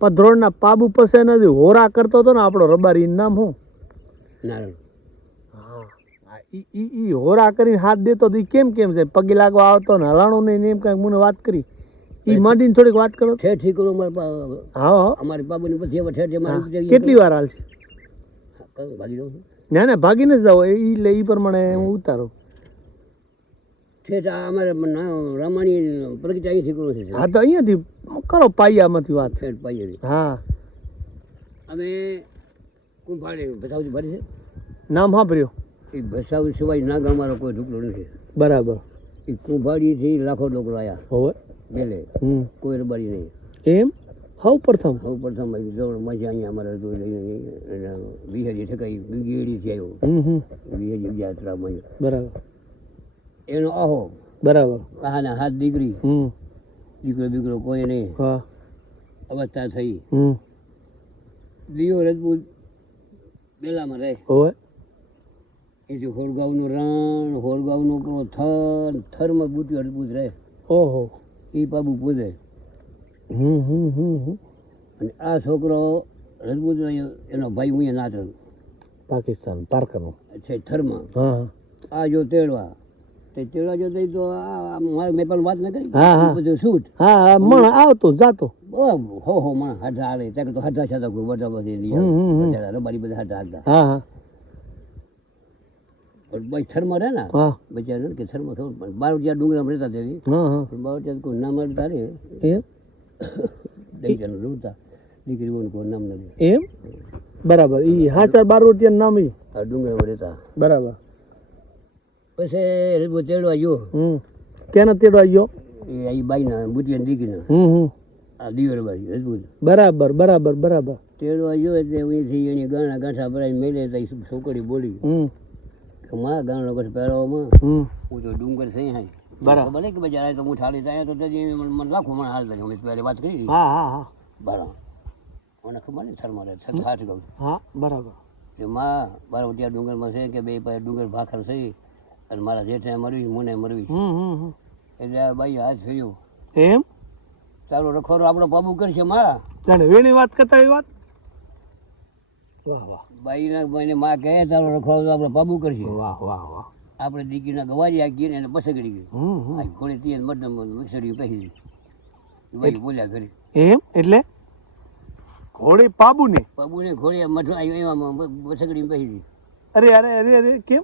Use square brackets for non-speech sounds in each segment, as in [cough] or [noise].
પણ ધ્રોણના પાબુ પાસે નથી હોરા કરતો હતો ને આપણો રબારી નામ શું? નારાયણ હા ઈ ઈ હોરા કરીને હાથ દેતો તો એ કેમ કેમ છે? પગે લાગવા આવતો ને હલાણું નહીં એમ કાંઈક મને વાત કરી. ઈ માંડીને થોડીક વાત કરો. છે અમારે હા હા. અમારી બાબુની પછી ઠેઠ અમારી કેટલી વાર હાલ છે ભાગી ના ના ભાગીને જ જાઓ. એ લે ઈ પ્રમાણે હું ઉતારું. આ અમારે ના- રામાણી પ્રગતિ અહીંથી કરું છે હા તો અહીંયાથી કરો પાયામાંથી વાત ઠેઠ પાયાની હા અમે કુંભાડે ભસાવથી ભરી છે નામ સાંભળ્યો એ ભસાવ સિવાય નાગ અમારો કોઈ ઢુકડો નથી બરાબર એ કુંભાડીથી લાખો ડોકરો આવ્યા હોવે હમ કોઈ રબારી નહીં એમ હવ પ્રથમ સૌ પ્રથમ જોડ મજા અહીંયા અમારે હતું વિહજી ઠકાઈ ગીડીથી આવ્યો વિહજી યાત્રામાં બરાબર એનો આહો બરાબર. આહાના હાથ દીકરી. હમ. દીકરો દીકરો કોઈ નહીં. હા. અવસ્થા થઈ. હમ. દિયો રજપૂત બેલામાં રહે. હોય એથી હોરગાવનું રણ હોરગાવનો કરો થર થરમાં બુટ્યો રજપૂત રહે. ઓહો. એ પૂજે હમ હમ હમ હમ. અને આ છોકરો રજપૂત એનો ભાઈ હું નાચણ પાકિસ્તાન પારકરનો છે થરમાં. હા હા. આ જો તેડવા. તે જો તો આ મારે મેં પણ વાત ન કરી. બધું શૂટ. હા હા મણ આવતો જાતો. હો હો મણ હઠા આવે ત્યાં તો હઠા છતાં કોઈ બધા બધી રબારી બધા હઠા હતા હા હા. થરમાં રહે ને? બચારા કે થરમાં ખબર પણ બાર જ્યાં ડુંગરામાં રહેતા તેથી પણ બાર ત્યાં કોઈ નામ મળતા રે દઈ જણ રૂતા દીકરીઓને કોઈ નામ નથી. એમ? બરાબર. એ હા સર બાર રૂપિયા નામ એ ડુંગરામાં રહેતા. બરાબર. પછી તેડવા ગયો. હમ. કેને તેડો આવ્યો એ આ બાઈના બુટિયા દીકરીને. હમ હમ. આ દિયોર બાઈ રજપૂત બરાબર બરાબર બરાબર. તેડવા આવ્યો એટલે અહીંથી એની ગાણા ગાંઠા ભરાઈને મેલે તો છોકરી બોલી. હમ. કે માં ગાણો કશું પહેરવામાં. હમ. હું તો ડુંગર થઈ હાઈ બરાબર. ભલે કે બજાર તો હું ઠાલી ત્યાં તો મને લાખો મને હાલ તને અમે પહેલે વાત કરી. હા હા હા. બરાબર. મને ખબર નહીં થરમાં રહે થર હાથ ગયું હા બરાબર. કે માં બાર ત્યાં ડુંગરમાં છે કે બે ડુંગર ભાખર છે. અને મારા જેઠાએ મરવી મને મરવી. એટલે આ બાઈ હાથ ફેર્યો એમ? તારો રખોરો આપણો બાબુ કરશે માં જાણે વેણી વાત કરતા એ વાત? વાહ વાહ. બાઈના બાઈને માં કહે તારો રખોરો તો આપણો પાબુ કરશે. વાહ વાહ વાહ. આપણે દીકરીના ગવારી આગી ને એને પસગડી ગઈ. આ ઘોડી તી મધમ મિક્સરી પહેરી દીધી ભાઈ બોલ્યા ઘરે. એમ? એટલે? ઘોડી પાબુ ને બાબુને ઘોડી આવ્યો એમાં પસગડી પહેરી દીધી અરે અરે અરે અરે કેમ?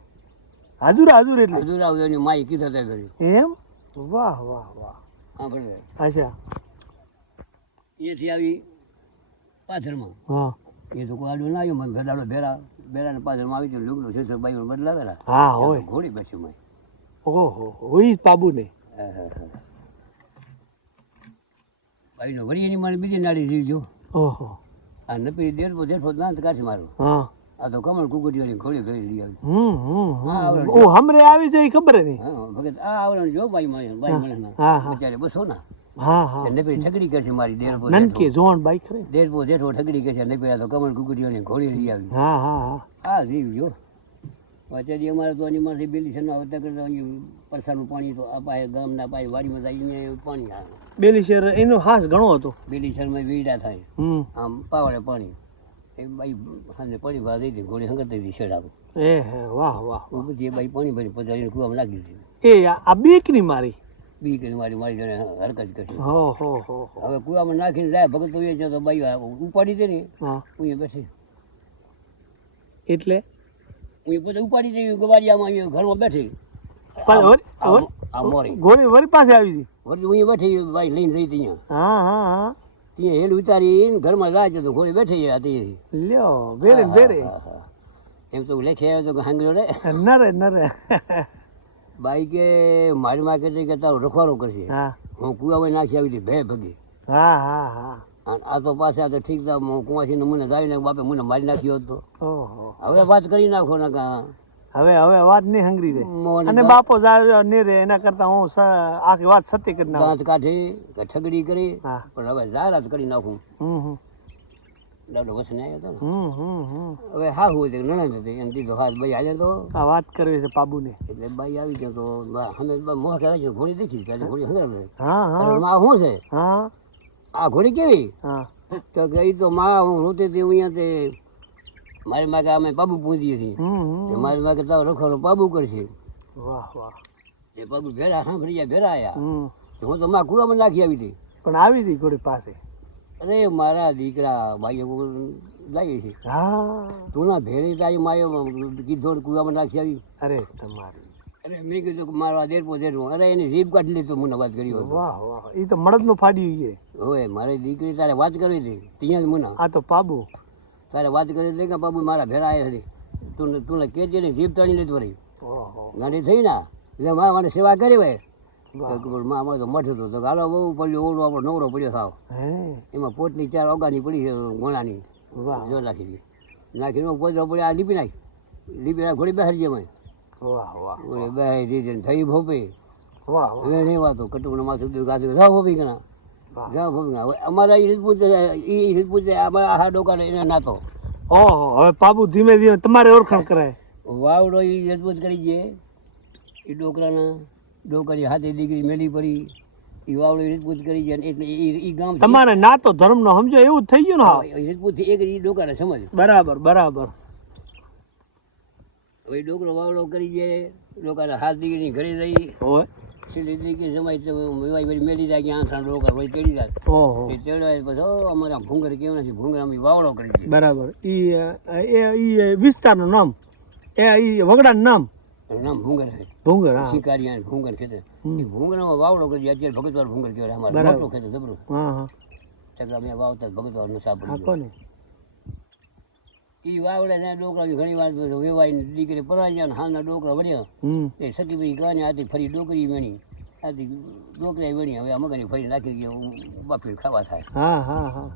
હાજુર હાજુર એટલે. હાજુર આવ્યો એની માઈ કીધા હતા ઘરે એમ? વાહ વાહ વાહ. હા ભલે. અચ્છા. એથી આવી પાથરમાં. હા. એ તો કોઈ આડું ના આવ્યું મને ભેડાડો ભેરા ભેરાને પાથરમાં આવી તો લુગડો છે તો બાઈઓ બદલાવેલા. હા હોય. ઘોડી પછી માઈ. ઓહો હોય પાબુ ને. બાઈનો વળી એની મને બીજી નાડી થઈ જો. ઓહો. આ નપી દેડપો ફોટ દાંત કાઢી મારું. હા. આ તો કમળ કુકુટિયાની ઘોડી ભરી લઈ આવી. હમ હમ. ઓ હમરે આવી જાય ખબર નહીં હા ભગત આ આવરણ જો બાઈ મળે બાઈ મળે ના હા બસો ના. હા હા. ઠગડી કરશે મારી દેડપો નનકી જોણ બાઈક ખરી. દેડપો જેઠો ઠગડી કરશે નપી આ તો કમળ કુકટીઓની ઘોડી લઈ આવી. હા હા હા. આ જીવ જો. વચ્ચેથી અમારે તો એની બેલી છે આવતા કરતા અહીં પરસાનું પાણી તો આ પાસે ગામના પાસે વાડીમાં જાય અહીંયા પાણી આવે. બેલી શેર એનો હાસ ઘણો હતો. બેલી શરમાં વીડા થાય. આમ પાવડે પાણી. એ બાઈ પાણી ભાર દઈ ઘોડી સંગત દીધી શેડાવું એ હે વાહ વાહ બધી એ બાઈ પાણી ભરી પધારીને કુવામાં નાખી દીધી એ આ આ બીકની મારી? બીક કરીને મારી મારી જણે હરકત કરી. હો હો હો હો. હવે કુવામાં નાખીને જાય ભગત તો એ જતો બાઈ ઉપાડી દે ને. હા. બેઠી. એટલે? હું એ પછી ઉપાડી દઈ ગવાડિયામાં અહીંયા ઘરમાં બેઠી. આ- મોરી. ગોળી વળી પાસે આવી હતી વળી હું બેઠી બાઈ લઈને જઈ હતી અહીંયા. હા હા હા. ત્યાં હેલ ઉતારી ઘરમાં જાય તો ઘોડી બેઠી હતી લ્યો વેરે વેરે. એમ તો લેખે આવ્યો તો કે હાંગલો રે. [laughs] નરે નરે. બાઈ કે મારી માં કહેતી કે તારો રખવારો કરશે હા. હું કુવામાં નાખી આવી હતી ભે ભગી. હા હા હા. અને આ તો પાછા તો ઠીક था હું કુવાસીને મને જાવીને બાપે મને મારી નાખ્યો હતો. હવે વાત કરી નાખો ને કા. હવે હવે વાત નહીં હંગરી રે અને બાપો ને રે એના કરતા હું આખી વાત સત્ય કરી નાખું. દાંત કાઢે ઠગડી કરી પણ હવે જાહેરાત કરી નાખું. દાડો વસને આવ્યો હતો ને. હવે હા હું હતી નણંદ હતી. એને દીધો હાથ ભાઈ હાલે તો. આ વાત કરવી છે પાબુને એટલે બાઈ આવી ગયો તો અમે મોહ કહેવાય છે ઘોડી દેખી પેલી ઘોડી હંગરાવે. આ શું છે? આ ઘોડી કેવી? હા. તો કઈ તો માં હું રોતી તે અહીંયા તે મારી માં કે અમે બાબુ પૂજીએ છીએ. મારી માં કે તારો રખડો પાબુ કરશે. વાહ વાહ. એ બાબુ ભેરા સાંભળી ગયા ભેરા આયા. હું તો માં કુવામાં નાખી આવી હતી. પણ આવી હતી ઘોડી પાસે? અરે મારા દીકરા ભાઈઓ લાગી છે. હા. તું ના ભેરે તારી માયો કીધો કુવામાં નાખી આવી. અરે તમારી. અરે મેં કીધું કે મારો આ દેરપો દેરપો અરે એની જીભ કાઢી લીધું મને વાત કરી હતો વાહ વાહ. એ તો મળદનું ફાડી છે હવે મારી દીકરી તારે વાત કરવી હતી. ત્યાં જ મને. આ તો પાબુ. તારે વાત કરી દે કે બાબુ મારા ભેરા આવ્યા હતી તું તું કેજે ને જીભ તણી લીધું રહી ગાંડી થઈ ના. એટલે મા મને સેવા કરી હોય. મા અમારે તો મઠ હતું. તો ગાલો બહુ પડ્યો ઓળો આપણો નવરો પડ્યો સાવ એમાં પોટલી ચાર ઓગાની પડી છે ગોણાની. વાહ. જો નાખી દી. નાખીને પોતરો પડ્યો આ લીપી નાખી. લીપી નાખ ઘોડી બહાર જાય વાહ વાહ બેહાડી દીધી થઈ ભોપે. વાહ નહીં વાતો. કટુકને માથું ગાતું જાઓ ભોપી કના જાઓ ભોપી કના હવે અમારા પૂછે એ રીત અમારા આહા ડોકાને એને નાતો. ઓહો હવે પાબુ ધીમે ધીમે તમારે ઓળખાણ કરાય. વાવડો એ રજબૂત કરી દે એ ડોકરાના ડોકરી હાથે દીકરી મેલી પડી. એ વાવડો રજબૂત કરી જાય અને એટલે એ એ ગામ તમારે ના તો ધર્મ નો સમજો એવું જ થઈ ગયું ને હા? એક એ ડોકાને સમજ બરાબર બરાબર. હવે ડોકરો વાવડો કરી જાય ડોકાના હાથ દીકરીની ઘરે જઈ. હોય તો વળી મેલી જાય કે વળી ચડી જાય. ઓહો. એ ચડવાય પછી અમારા ભૂંગર કેવું નથી ભૂંગર અમે વાવડો કરી બરાબર. એ એ વિસ્તારનું નામ? એ ઈ વગડાનું નામ? નામ ભૂંગર છે. ભૂંગર હા. શિકારી ભૂંગર ખેતર એ ભૂંગરમાં વાવડો કરી અત્યારે ભગતવાર ભૂંગર કહેવાય અમારે. મોટું ખેતર જબરું હા હા. ચકલા મેં વાવતા ભગતવાર એ વાવડે ત્યાં ડોકરા ઘણી વાર વેવાઈ દીકરી પરાઈ જાય હાલના ડોકરા વળ્યા એ સકી ભાઈ કાને આથી ફરી ડોકરી વેણી. આથી ડોકરા વેણી હવે આમાં મગની ફરી નાખી ગયા બાફી ખાવા થાય.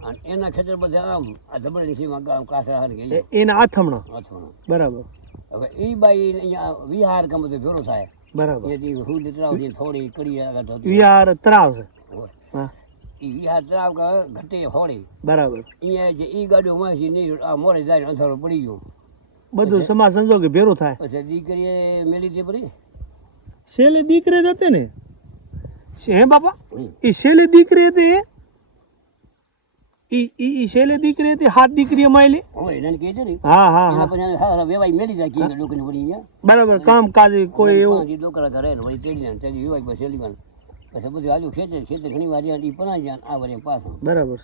અને એના ખેતર બધા આમ આ ધબળની સીમાં કાસરા હાર ગઈ. એના આથમણો? આથમણો. બરાબર. હવે એ બાઈ અહીંયા વિહાર કામ તો ભેરો થાય. બરાબર. થોડી કડી વિહાર તરાવ છે. હોય હા એ વિહાર તળાવ કા ઘટે હોળી. બરાબર. એ જે એ ગાડીઓ વાંચી નહીં આ મોરે જાય અંધારો પડી ગયો. બધું સમાજ સંજોગે ભેરું થાય? પછી દીકરીએ મેલી દે પડી. છેલ્લે દીકરી જ હતી ને? હે બાપા? એ છેલ્લી દીકરી હતી ઈ ઈ ઈ દીકરી હતી હાથ દીકરી માયલી? હવે એને કહે છે ને હા હા હા. પછી એને વેવાઈ મેલી જાય કે લોકોને પડી બરાબર કામ કાજ કોઈ એવું ડોકરા ઘરે ને તેડી જાય તેડી વેવાઈ વાન પછી બધું આજુ ખેતર ખેતર ઘણી વાર એ પનાઈ જાય આ વરે પાછું. બરાબર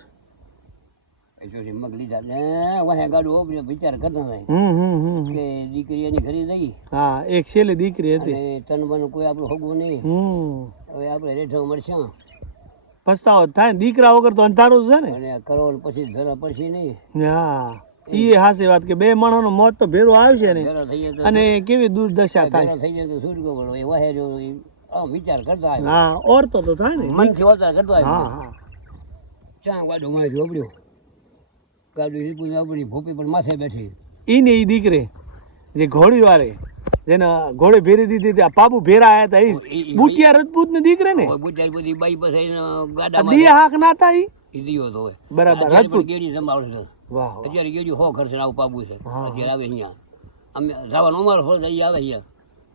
પછી મગ લીધા. ને વાહે ગાડું ઓપડ્યો વિચાર કરતા થાય. કે દીકરી એની ઘરે જઈ. હા એક છેલ્લી દીકરી હતી. તન બન કોઈ આપણું હોગવું નહીં. હવે આપણે રેઠો મળશે પસ્તાવો થાય દીકરા વગર તો અંધારું છે ને. અને કરોડ પછી ધરા પડશે નહીં. હા ઈ હાસી વાત કે બે માણસનો મોત તો ભેરો આવશે ને ધરા થઈ જાય અને કેવી દુર્દશા થાય થઈ જાય તો સુરગો પડો? એ વાહે જો વિચાર કરતો આવ્યો. હા ઓરતો તો થાય ને. મનથી ઓરતા કરતો આવ્યો. હા હા. ચા ગાડું મારી ઓપડ્યો ગાડું રીપું ઓપડી ભોપી પણ માથે બેઠી. ઈ ને ઈ દીકરે જે ઘોડી વાળે જેને ઘોડે ભેરી દીધી હતી, પાબુ ભેરા આયા હતા ઈ ઈ- બુટિયા રજપૂત ને દીકરે ને? બુટિયા બધી બાઈ પાસે ગાડા દી હાક ના હતા ઈ? ઈ દિયો તો બરાબર રજપૂત ગેડી સંભાળે છે. વાહ. અત્યારે ગેડી હો ખર્ચ આવું પાબુ છે. અત્યારે આવે અહીંયા. અમે જવાનો અમારો ફળ અહીં આવે અહીંયા.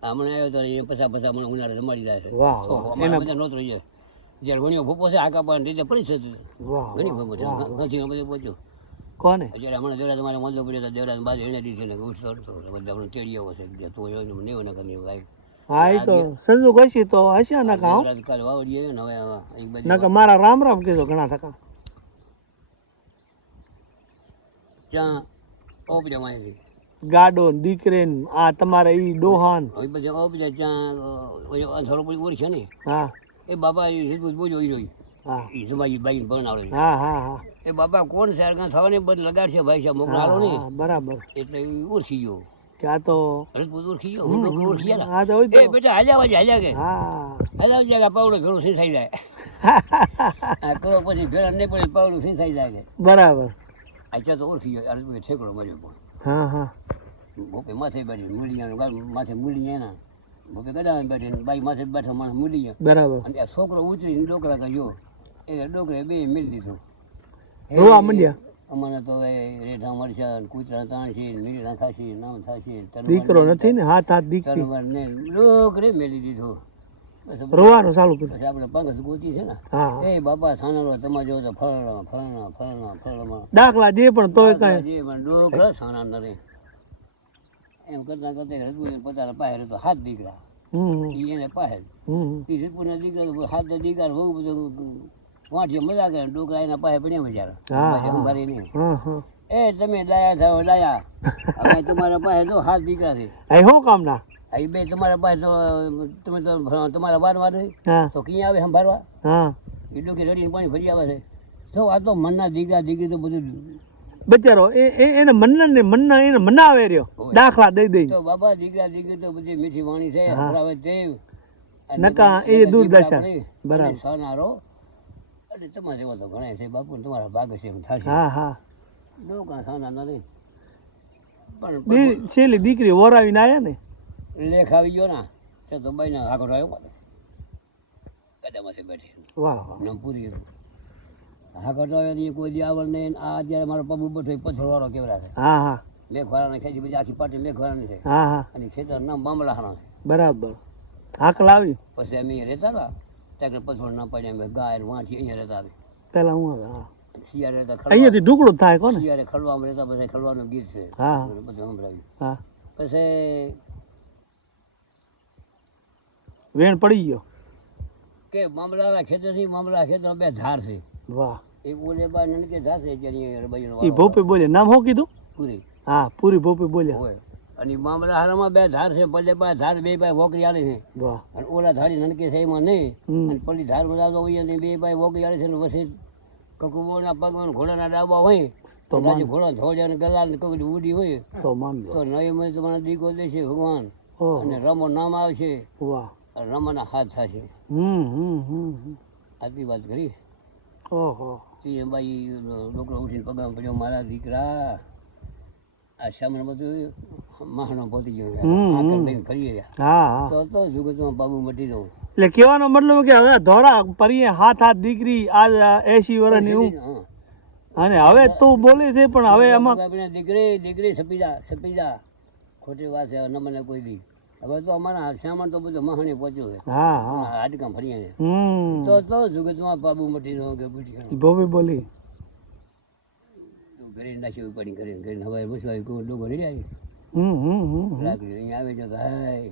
મને આવ્યો તો એ પસા પસા મને ઉનાળે જમાડી જાય છે. વાહ બધા નોતરો છે. જ્યારે ઘણીઓ ભૂપો છે આકા પણ રીતે પડી છે. ઘણી ભૂપો છે. ઘણી બધે પહોંચ્યો. કોને? અત્યારે હમણાં દેવરા મારે મોંધો પડ્યો હતો દેવરા બાજુ એને દીધી ને ઉઠતો હતો. બધા આપણે આવો છે કે તો એને નહીં ના કરી ભાઈ હા તો સંજુ કશી તો હશે ને કાલ વાવડીએ ને હવે એક બાજુ નકર મારા રામ રામ કીધો ઘણા થકા ત્યાં ઓપડ્યા માહિતી ગાડો દીકરેન આ તમારે ઈ ડોહાન. ઓ પછી અંધારો પડી ઓળખે ને? હા. એ બાબા બોજો ઈ જોઈ હા. એ સમાજી બાઈ ભણાવે આવડે હા હા હા. એ બાબા કોણ છે? થવાની બધ લગાડશે ભાઈ સાહેબ મોકલા ને. બરાબર. એટલે ઈ ઓળખી ગયો. કે આ તો રજપૂત ઓળખી ગયો હું ડોક્ટર ઓળખી ગયા હા તો એ બેટા હાલ્યા વાજે હાલ્યા કે. હા. હાલ્યા વાજે કે પાવડો ઘરો સિંચાઈ જાય. કરો પછી ભેળા નહીં પડે પાવડો સિંચાઈ જાય બરાબર. અચ્છા તો ઓળખી ગયો ઠેકડો માર્યો પણ. હા હા. ભોપે માથે બેઠી મૂલિયાનું માથે મૂલી એના. ભોપે ગડા બેઠી બાઈ માથે બેઠા માણસ મૂલિયા. બરાબર. અને આ છોકરો ઉતરીને ડોકરા કહ્યો એ ડોકરે બે મિલ દીધું. રોવા માંડ્યા? અમને તો રેઠા મરચા કૂતરા તાણ છે ને મીરડા ખાશે નામ થશે. દીકરો નથી ને હાથ હાથ દીકરો. ને ડોકરે મેલી દીધો. રોવાનું ચાલુ કર્યું. પછી આપણે પંકજ ગોતી છે ને. એ બાપા સાનાલો તમે જો તો ફળણા ફળણા ફળણા ફળણા દાખલા જે પણ તોય કાંઈ. જે પણ ડોકરા સાના નરે એમ કરતા કરતા રજપૂત પોતાના પાસે તો હાથ દીકરા. એને પાસે એ રજપૂતના દીકરા તો હાથ દીકરા બહુ બધું વાંચીએ મજા કરે ડોકરા એના પાસે પણ બજાર અંબારી નહીં. એ તમે ડાયા થાવ ડાયા [laughs] અમે તમારા પાસે તો હાથ દીકરા છે. એ શું કામ ના આ બે તમારા પાસે તો તમે તો તમારા બાર વાર તો ક્યાં આવે સંભાળવા? એ ડોકી રડીને પાણી ફરી આવે છે. તો આ તો મનના દીકરા દીકરી તો બધું બચારો એ એને મન્ના ને મન્ના એને મનાવે રહ્યો. દાખલા દઈ દઈ તો બાબા દીકરા દીકરી તો બધી મીઠી વાણી છે હરાવે દેવ નકા એ દુર્દશા. બરાબર. અને તમારે એવા તો ઘણા છે બાપુ ને તમારા ભાગ છે એમ થશે હા હા. ડોકરા સહના નહીં પણ દી- છેલ્લી દીકરી વરાવીને આયા ને? લેખ આવી ગયો ના તે તો બાઈને આગળ આવ્યો કદામાંથી બેઠી. વાહ પૂરી આગળ આવ્યો એ કોઈ દી આવડ નહીં. આ અત્યારે મારો પગ ઊભો થયો પથ્થરવાળો કેવડા છે? હા હા. મેઘવાળાને ખેંચી પછી આખી પાટી મેઘવાળાની છે. હા હા. અને ખેતર નામ બામલાહાણા છે. બરાબર. હાકલ આવી? પછી અમે રહેતા હતા. ત્યાં પથ્થર ના પડ્યા અમે ગાય વાંચી અહીંયા રહેતા પેલા હું હા. શિયાળે રહેતા અહીંયાથી ઢુકડું થાય કોને? શિયાળે ખડવામાં રહેતા પછી ખડવાનું ગીત છે. હા. બધું સંભળાવ્યું. હા. પછી વેણ પડી ગયો. કે મામલાના ખેતરથી મામલા ખેતર બે ધાર છે. વાહ. એક બોલે બા જેની બાજુનો એ ભોપે બોલે નામ શું કીધું? પૂરી. હા પૂરી ભોપે બોલ્યા. હોય. અને મામલા હારામાં બે ધાર છે. પલ્લે પાસે ધાર બે ભાઈ વોકરી આલે છે. અને ઓલા ધારી નનકે છે એમાં નહીં. અને પલ્લી ધાર બધા તો હોય અને બે ભાઈ વોકરી આલે છે ને વસે કકુબોના પગમાં ઘોડાના ડાબા હોય. તો બાજુ ઘોડા ધોળ્યા ને ગલા ને કકડી ઉડી હોય. તો નય મને તમારા દીકો દેશે ભગવાન. અને રમો નામ આવશે રમાના હાથ થશે. આટલી વાત કરી. ઓહો. તે ભાઈ ડોકરો ઉઠીને પગમાં પડ્યો મારા દીકરા આ સામે બધું માહનો પહોંચી ગયો ફરી રહ્યા. તો તો જુગતમાં બાબુ મટી દઉં એટલે કહેવાનો મતલબ કે હવે ધોરા પરીએ હાથ હાથ દીકરી આ એસી વર્ષની હું. અને હવે તું બોલે છે પણ હવે એમાં દીકરી દીકરી સપીજા સપીજા ખોટી વાત છે ન મને કોઈ દી હવે તો અમારા સામાન તો બધું મહાણી પહોંચ્યું છે. હા હા. હાડકાં ફરીએ છે હમ. તો તો જુગતમાં બાબુ મટી રહ્યો કે ભોપે બોલી. ઘરે નાખ્યું પડી કરીને કરીને હવે મુસવાઈ કોઈ ડોગો નહીં આવી? હમ અહીંયા આવે છે હાય.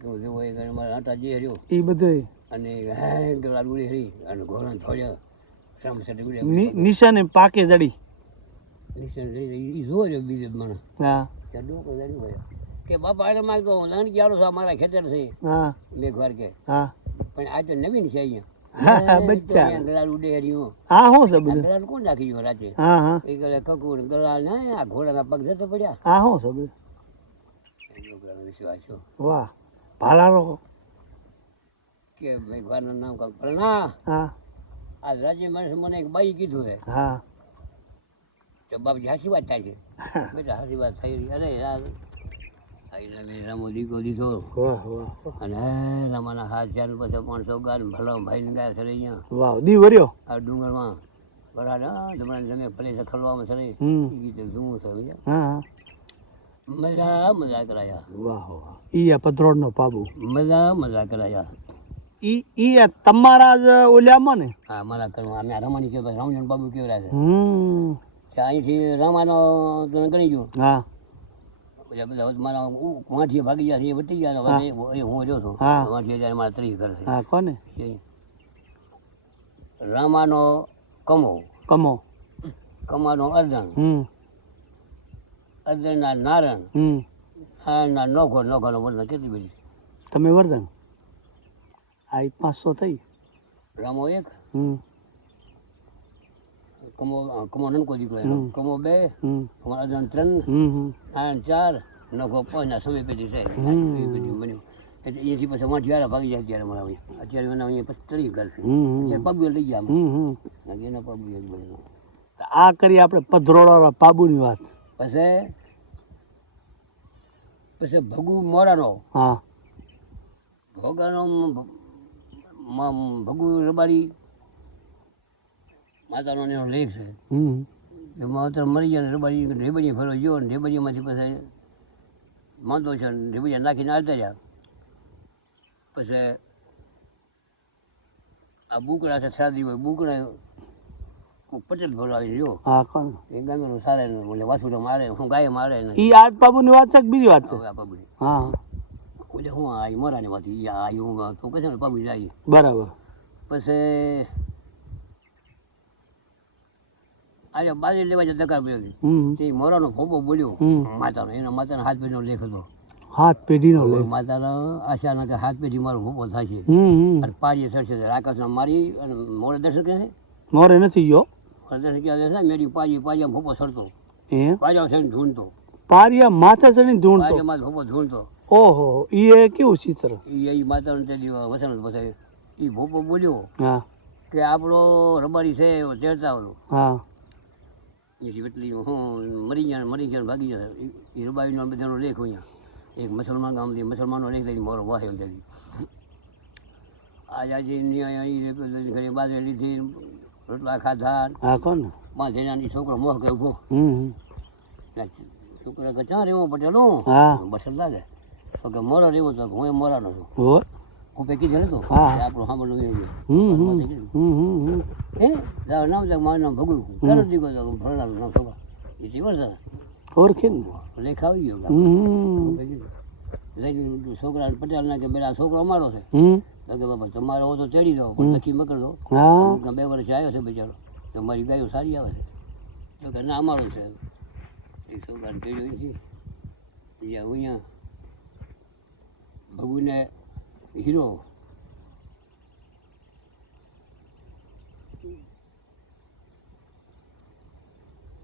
કેવું જેવું એ ઘરે મારા આટા જે હર્યો એ બધું અને હાય ગળા ઉડી હરી અને ઘોડા થોડ્યા. રામસર ઉડ્યા. નિશાને પાકે જડી. નિશાન જોયો બીજે માણસ. હા. ત્યાં ડોકો જડી ગયો કે બાપા મારે માંગતો લણ ક્યારો છો મારા ખેતર છે. મેઘવાર કે પણ આ તો નવીન છે અહીંયા. તો કે મેઘવારનું નામ કાંક પ્રણા આ રાજ્ય માણસે મને એક બાઈ કીધું હા. તો બાપજી હાસી વાત થાય છે. બેટા હાસી વાત થઈ રહી અરે યાર આઈને મેં રામો દીકો દીધો. વાહ વાહ. વાહ. અને રમાના હાથ ચાર પછી પાંચસો ગાર ભલો ભાઈને ગયા સરે અહીંયા. વાહ દી વર્યો? આ ડુંગરમાં બરાબર તમારે તમે સરે શું છે મજા મજા કરાયા. વાહ વાહ. ઈ આ પધરોડનો પાબુ. મજા મજા કરાયા. ઈ ઈ તમારા જ ઓલ્યામાં ને? હા મારા કરવા અમે આ રમાણી કે રામજન બાબુ કેવડા છે. હમ. અહીંથી રમાનો તને ગણી ગયો. હા બધા બધા હવે મારા ઉ- વાંઠીએ ભાગી ગયા એ વટી ગયા હવે એ હું જો છું. વાંઠીએ ત્યારે મારા ત્રીસ ઘર છે. કોને? રામાનો કમો. કમો. કમાનો અર્જણ. અર્જણના નારણ. નારણના નોખો નોખોનો વર્ધન કેટલી બધી તમે વર્ધન આ પાંચસો થઈ. રામો એક. હમ. કમો કમો નનકો દીકરો એનો કમો બે કમો અજન ત્રણ નારાયણ ચાર નખો પાંચ ના સમય પેઢી છે સમય પેઢી બન્યું એટલે અહીંયાથી પછી વાંઠી વાળા ભાગી જાય અત્યારે મારા અહીંયા અત્યારે મને અહીંયા પછી ત્રીસ ઘર છે અત્યારે પગ લઈ ગયા અમે એના પગ આ કરી આપણે પધરોડા પાબુની વાત પછી પછી ભગુ મોરાનો હા ભોગાનો ભગુ રબારી માતાનો એનો લેખ છે. એ માતા મરી ગયા ને રબારી ઢેબજી ફરો ગયો ને ઢેબજીમાંથી પછી માંદો છે ને ઢેબજી નાખીને આવતા રહ્યા. પછી આ બુકડા છે શાદી હોય બુકડા પચત પટેલ ભરવાવી જો હા કોણ? એ ગામેનું સારે એટલે વાસુડો મારે હું ગાય મારે એ આજ બાબુની વાત છે બીજી વાત છે? પબડી હા. ઓલે હું આ મોરાની વાત આ હું તો કહે છે ને પબડી જાય બરાબર. પછી આજે બાજરી લેવા જતા દગા પેલી તે મોરાનો ફોબો બોલ્યો. માતાનો એના માતાનો હાથ પેઢીનો લેખ હતો. હાથ પેઢીનો લેખ. માતાનો આશાના કે હાથ પેઢી મારો ફોબો થાય છે અને પાડીએ સરસે રાકાશના મારી અને મોરે દર્શન કહે મોરે નથી ગયો. મોરે દર્શન કહે છે મેડી પાજી પાજી ફોબો સડતો. પાજા છે ઢૂંઢતો પારિયા માથે ચડીને ધૂણતો. માથા ફોબો ઢૂંઢતો ઓહો ઈ એ કેવું ચિત્ર? એ માતાનો તે વસણ પછી એ ભોપો બોલ્યો હા. કે આપણો રબારી છે ચડતા ઓલો. હા. એથી એટલી હું મરી ગયા મરી ગયા ભાગી ગયા. એ રબારીનો બધાનો લેખ અહીંયા. એક મુસલમાન ગામથી મુસલમાનો લેખ લઈને મારો વાહ જલ્દી આજ આજે ઘરે બાજરે લીધી રોટલા ખાધા હા કોણ? પાંચ હજારની છોકરો મોહ કે હમ. છોકરા કે ચા રેવો પટેલ? હું. બસ લાગે. તો કે મોરા રેવો તો હું એ મોરાનો છું. હો હું પૈકી જણ તો? હા. આપણું હમ હે? નામ મારું નામ ભગવું કરો દીકો તો નામ એ ઓળખે લેખ આવી ગયો. છોકરા પટેલ ના કે પેલા છોકરો અમારો છે. તો કે તમારો હો તો ચડી જાઓ પણ નક્કી મકડો દો બે વર્ષે આવ્યો છે બિચારો. તો મારી ગાયો સારી આવે છે. તો કે ના અમારો છે. એ છોકરા ચડ્યો છે. અહીંયા. ભગુને હીરો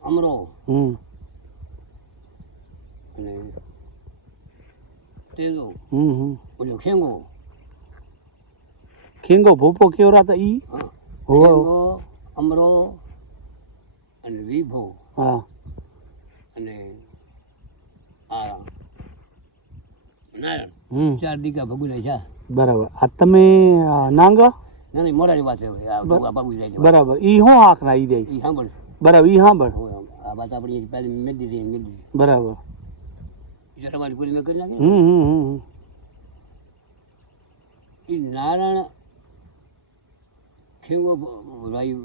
અમરો હમ અને તેજો હમ હમ ઓલો ખેંગો. ખેંગો ભોપો કેવરા હતા ઈ? હા. ખેંગો અમરો અને વિભો. હા. અને આ નારાયણ ચાર દીકા ભગુલા છે. બરાબર. આ તમે નાંગા? ના નહીં મોરાની વાત બરાબર. ઈ હું આંખ ના ઈ જાય? એ સાંભળ. બરાબર ઈ સાંભળ. આ વાત આપણી પહેલી મેં દીધી મેં દીધી બરાબર. તમારી પૂરી મેં કરી નાખી હમ હમ હમ એ નારાયણ ખેંગો રાઈ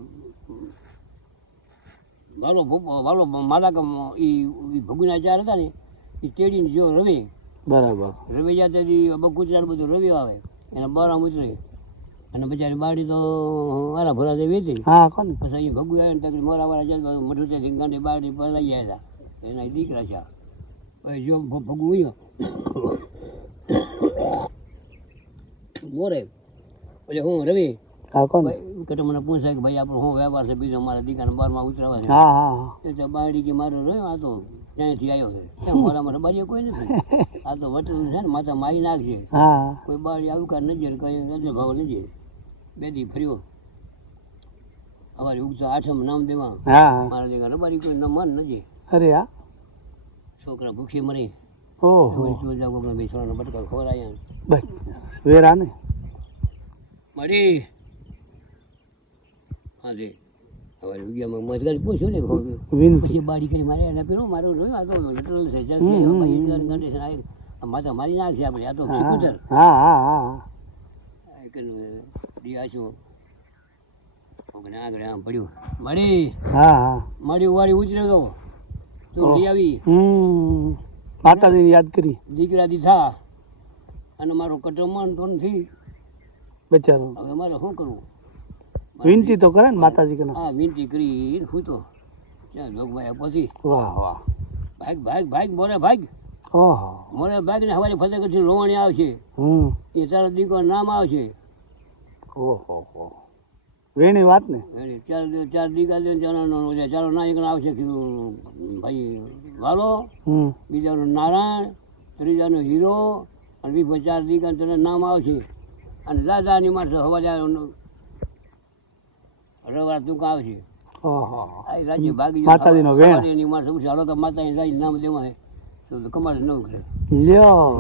મારો ભૂપો મારો મારા એ ભગુના ચાર હતા ને એ તેડીને જો રવે બરાબર. રવિ જાતે બકુચરાને બધું રવિ આવે એના બારામ ઉતરે અને બચારી બાડી તો મારા ભરા દે વેચી હા કોણ? પછી અહીં ભગુ આવે ને તકલીફ મોરા વાળા જાય મોટું ત્યાંથી ગાંડી બાડી પર લઈ જાય હતા. એના દીકરા છે. પછી જો ભગવું ભગુ અહીંયા મોરે. એટલે હું રવિ? હા કોણ? ભાઈ કે મને પૂછાય કે ભાઈ આપણો શું વ્યવહાર છે બીજો મારા દીકરાને બારમાં ઉતરાવે છે. હા હા હા. એ તો બાડી કે મારો રહ્યો આ તો ત્યાંથી આવ્યો છે. [laughs] મારામાં મારા મારા બારીએ કોઈ નથી. આ તો વટેલું છે ને માતા મારી નાખશે હા. કોઈ બાળી આવું કાંઈ નજર કઈ નજર ભાવ નજર. બે દી ફર્યો. અમારી ઉગતા આઠમ નામ દેવા. મારા દેખા રબારી કોઈ ના મન નજે. અરે હા છોકરા ભૂખી મરે. ઓહો. ચોજા કોકના બે છોરાના બટકા ખવડાયા. બસ વેરા ને મળી. હા જે હવે મજગારી પૂછ્યું ને પછી બાળી કરી મારે એને પેલું મારું જોયું આ તો લટરલ છે કન્ડિશન આવી. માથા મારી નાખશે આપણે આ તો સિકુતર હા હા હા. દિયાશું આગળ આમ પડ્યું. મળી. હા હા. મળી વાળી ઉતર્યો તો. તું લઈ આવી. માતાજીને યાદ કરી. દીકરા દીધા અને મારો મન તો નથી. બચારો. હવે મારે શું કરવું? વિનંતી તો કરે ને માતાજી કે હા વિનંતી કરી હું તો ચાલ ભગભાઈ પછી. વાહ વાહ. ભાગ ભાગ ભાગ મોરે ભાગ. ઓહો મોરે ભાગ ને હવારે ફતેગઢથી રોવાણી આવશે. હમ. એ તારો દીકરો નામ આવશે. ઓહો હો વેણી વાત ને? વેણી. ચાર ચાર દીકરા દે ચારનો ચારો એક આવશે કીધું ભાઈ વાલો. બીજાનો નારાયણ ત્રીજાનો હીરો અને બીજો ચાર દીકરા તને નામ આવશે. અને દાદાની માણસો હવારે રવાર ટૂંકા આવશે. રાજ્ય ભાગી માતાજીનો વેણ. એની મારે ઉઠે હાલો કે માતાજી જાય નામ દેવા તો કમાડ ન કરે લ્યો.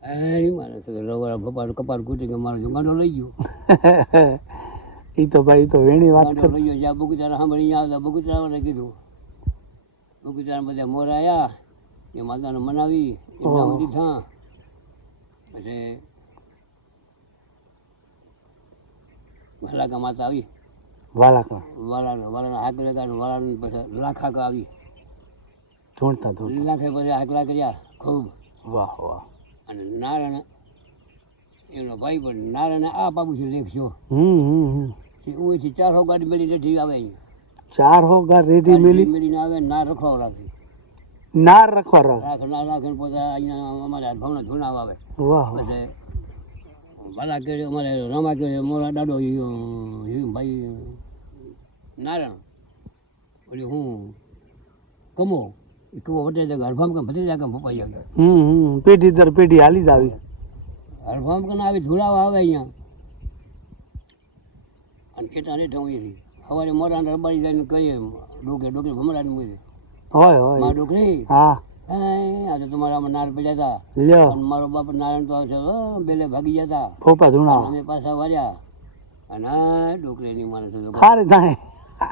એની માણસ રવાર ભપાડ કપાડ કૂટી કે મારો ગાંડો લઈ ગયો. એ તો ભાઈ તો વેણી વાત ગાંડો લઈ ગયો જ્યાં બગુચારા સાંભળી આવતા બગુચારાને કીધું. બગુચારા બધા મોર આવ્યા એ માતાને મનાવી. એ નામ દીધા. પછી વાલાકા માતા આવી. વાલાકા વાલાના વાલાના હાક લગાડ્યું વાલાનું પછી લાખાક આવી. જોણતા જોણતા લાખે પછી હાકલા કર્યા ખૂબ. વાહ વાહ. અને નારાયણ એનો ભાઈ પણ નારાયણ આ બાબુ છે લેખશો હમ હમ હમ. તે ઓછી ચારસો ગાડી મેળી રેઠી આવે ચાર હો ગાડી રેડી મેલી? મેળીને આવે ને રખવા રાખે નાર રખવા રાખ ના રાખે પોતા અહીંયા અમારે ભાવના ધૂણાવ આવે. વાહ. પછી ભલા કે અમારે રમા કે મોરા દાડો ભાઈ નારાયણ. ઓલી હું કમો એ કમો વટે જાય હરફામ કે ભત્રીજા કે ભપાઈ આવી. હમ હમ પેઢી દર પેઢી હાલી જ આવી. હરફામ કે આવી ધૂળાવ આવે અહીંયા. અને ખેતા રેઠા હોઈએ સવારે મોરા રબારી જઈને કહીએ ડોકે ડોકે ભમરાની મૂકે હોયમાં હોય ડોકરી? હા. હે આ તો નાર પડ્યા હતા લ્યો. અને મારો બાપ નારાયણ તો આવશે બેલે ભાગી ગયા હતા ફોપા ધૂણા. અમે પાછા વાર્યા. અને ડોકરી ડોકરીની માણસો ખારે થાય.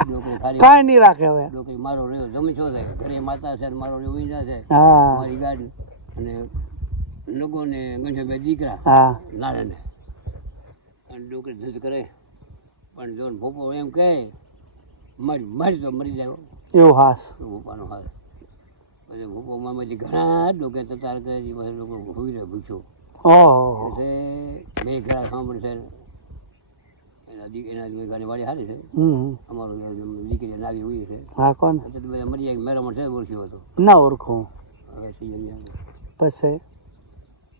ડોકરી ખાલી કાંઈ નહીં રાખે હવે. ડોકરી મારો રહ્યો જમી છો થાય ઘરે માતા છે ને મારો રહ્યો વીજા છે. મારી ગાડી. અને લોકોને ગંજાભાઈ દીકરા. નારાયણ અને ડોકરી ધજ કરે. પણ જો ભોપો એમ કહે મારી મારી તો મરી જાય. એવું હાસ. ભોપાનો હાલ પછી ભોપો મામાજી ઘણા ડોકે તતાર કરે છે પછી. લોકો રહે ભૂખ્યો એટલે બે ઘણા સાંભળશે એના દીક એના ગાડી વાળી હારી છે. અમારું દીકરી નાવી હોય છે. હા કોણ? એટલે તો બધા મરી એક મેરામણ છે ઓળખ્યો હતો. ના ઓળખું. હવે પછી?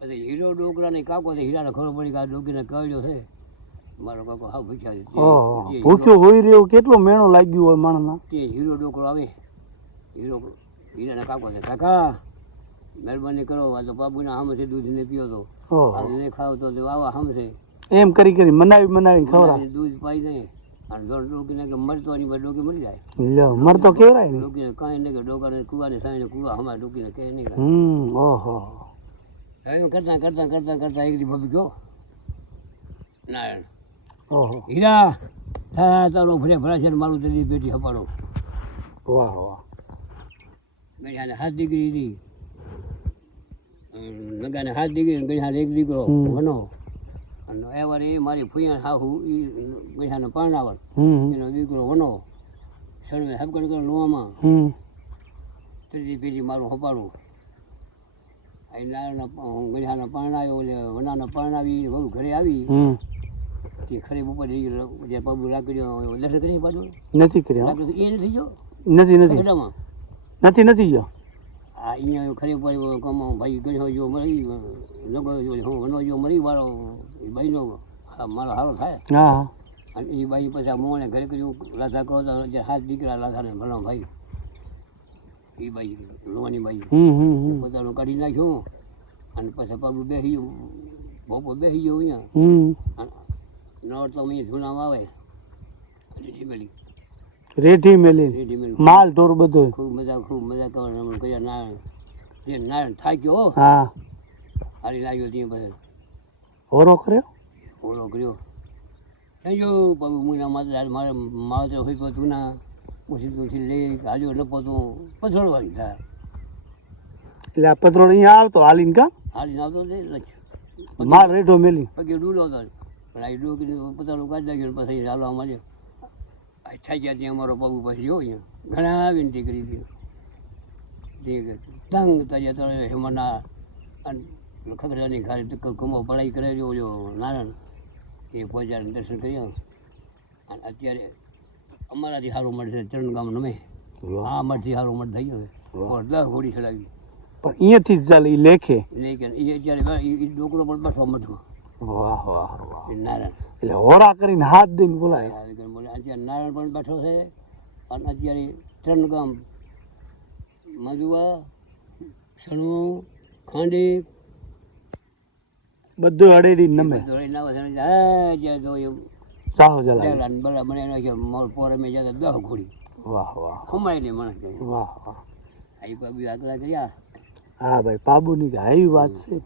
પછી હીરો ડોકરાને કાકો છે હીરાને ખબર પડી કે આ ડોકીને કહેલો છે. મારો કાકો હા ભૂખ્યા છે. તે- હોય રહ્યો કેટલો ભૂખ્યું લાગ્યો હોય માણસના? તે હીરો ડોકરો આવે. હીરો હીરાના કાકો છે કાકા મહેરબાની કરો આ તો બાબુના હામે છે દૂધને પીયો તો. આજે નહીં ખાવ તો આવા હામે છે એમ કરી કરી મનાવી મનાવી ખવડાવે. દૂધ પાઈ નહીં અને જો ડોકીને કે મરતો નહીં પણ ડોકી મરી જાય. લ્યો મરતો કેવરાય ને? ડોકીને કાંઈ નહીં કે ડોકાને કુવાને સાઈને કુવા હમારે ડોકીને કહે નહીં હમ ઓહો. એમ કરતાં કરતાં કરતાં કરતાં એક દી ભભી ગયો નારાયણ ઓહો. હીરા હા તારો ભરે ભરા છે ને મારું તરી બેટી હપાડો. વાહ વાહ. ગણ્યાને હાથ દીકરી હતી લગાને સાત દીકરી ગણ્યા એક દીકરો. વનો. અને એ એ મારી ફુયા સાહુ એ ગણ્યાને પાણાવર એનો દીકરો વનો. સણવે હબકડ કરે લોવામાં. ત્રીજી પેઢી મારું હપાડું. આ નાના ગણ્યાના આવ્યો એટલે વનાના આવી બહુ ઘરે આવી. તે ખરી ઉપર જે પબુ રાખડ્યો દર્શન કરી પાડ્યો? નથી કર્યો. એ નથી જો નથી નથી. નથી નથી ગયો? આ અહીંયા ખરી ઉપર કમો ભાઈ ગણ્યો જો મરી લગો જો હું વનો જો મરી મારો એ ભાઈનો મારો હારો થાય. હા અને એ ભાઈ પછી મોને ઘરે કર્યું લાથા કરો તો હાથ દીકરા લાથાને ભણો ભાઈ. એ ભાઈ લોવાની હમ પોતાનું કાઢી નાખ્યું અને પછી પગ બેસી ગયો ભોપો બેસી ગયો અહીંયા. નવર તો અહીંયા જૂનામાં આવે. રેડી મેળી રેઠી મેલી. માલ. ઢોર બધો. ખૂબ મજા ખૂબ મજા કરવાનું. એમ કયા નારાયણ જે નારાયણ થાક્યો હો. હારી લાગ્યો ત્યાં પછી હોરો કર્યો? હોરો કર્યો. સંજો બાબુ મુના માતા મારે માવતર હોય તો તું ના પછી તુંથી લઈ હાજો લપો તું પથરોળવાળી થાય એટલે આ પથરોડ અહીંયા આવતો હાલીને કા હાલીને આવતો લક્ષ માલ રેઠો મેલી. પગે ડૂલો હતો. પણ આ ડૂકીને પથરો કાઢી નાખ્યો પછી હાલવા માંડ્યો. થઈ ગયા ત્યાં અમારો બહુ પછી જોઈએ ઘણા વિનંતી કરી હતી તંગ તજે તો હેમના અને ખગડાની ખાલી કમો પડાઈ કરે જો ઓલો નારાયણ. એ પોજાને દર્શન કર્યા અને અત્યારે અમારાથી સારું મળશે ત્રણ ગામ નમે આ મઠથી સારું મઠ થઈ ગયો દસ ઘોડી ચડાવી. પણ અહીંયાથી જ ચાલે એ લેખે? લેકિન એ અત્યારે એ ડોકરો પણ બસો મઠમાં વાહ વાહ વાહ. નારાયણ. એટલે હોરા કરીને હાથ દઈને બોલાય. બોલે અત્યારે નારાયણ પણ બેઠો છે અને અત્યારે ત્રણ ગામ. મજુવા સણવું ખાંડી. બધું અડેડી નમે. દોડી ને હા તો એ ચાહો જલાય. ડેલા બરા મને એનો કે મોર પોરે મેં જતા દહ ઘોડી. વાહ વાહ. હમાય લે મને વાહ વાહ. આઈ બી આગલા કર્યા. હા ભાઈ પાબુની હાઈ વાત છે.